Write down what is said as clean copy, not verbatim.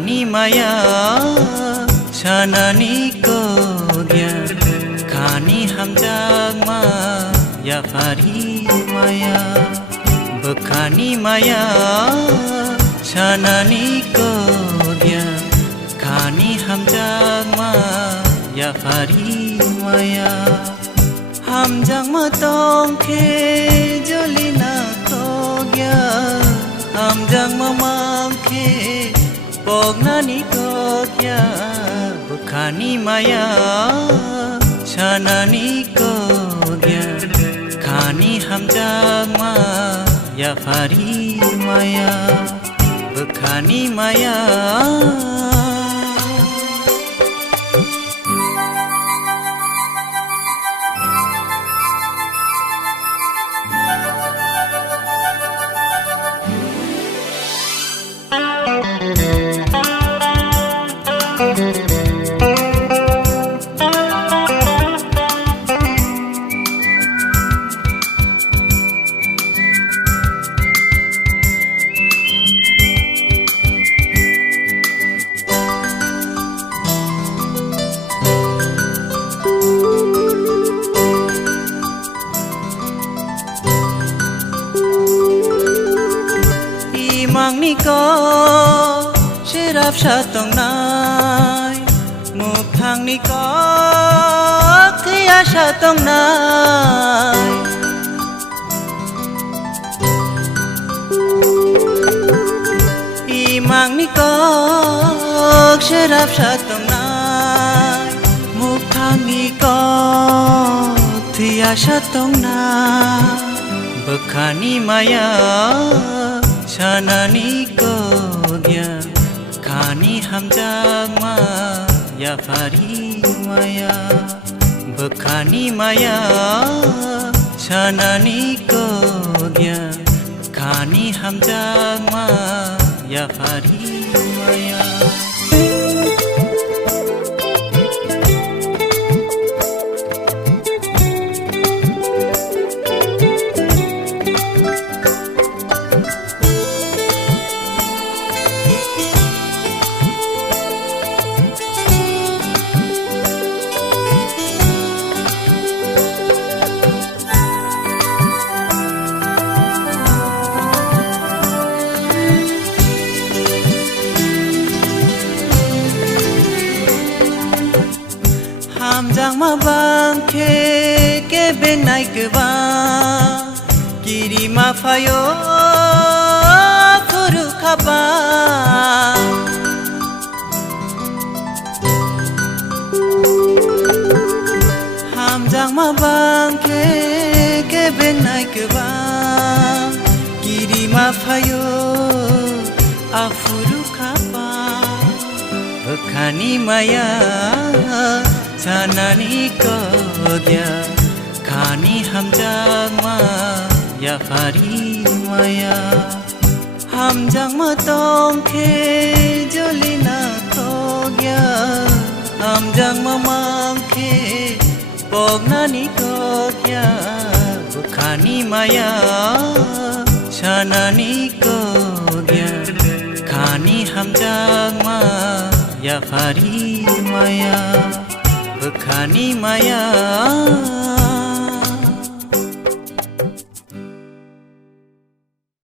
Bukhani maya Shanani kogya Khani hamjag ma Ya fari maya Bukhani maya Shanani kogya Khani hamjag ma Ya fari maya Hamjag ma tong khe jolina kogya Hamjag ma mang khe Pognani kogya Bukhani maya Shanani kogya Khani hamjag ma Ya fari maya Bukhani maya Mang ni ko Shirap shatong nai Muk thang ni ko Kya shatong nai Mang ni ko Shirap shatong nai Muk thang ni ko Kya shatong nai Bukhani maya Shanani kogya Khani hamjag ma Ya fari maya Bukhani maya Shanani kogya Khani hamjag ma Ya fari maya Hamjag ma bang ke beng nai ke bang Kiri ma fayo kuru khaba Hamjag ma bang ke beng nai ke bang Kiri ma fayo afuru khaba Bukhani maya Shanani kogya Khani hamjag ma Ya fari maya Hamjag ma tong khe jolina kogya Hamjag ma mang khe Pognani kogya Bukhani maya Shanani kogya Khani hamjag ma Ya fari maya Bukhani maya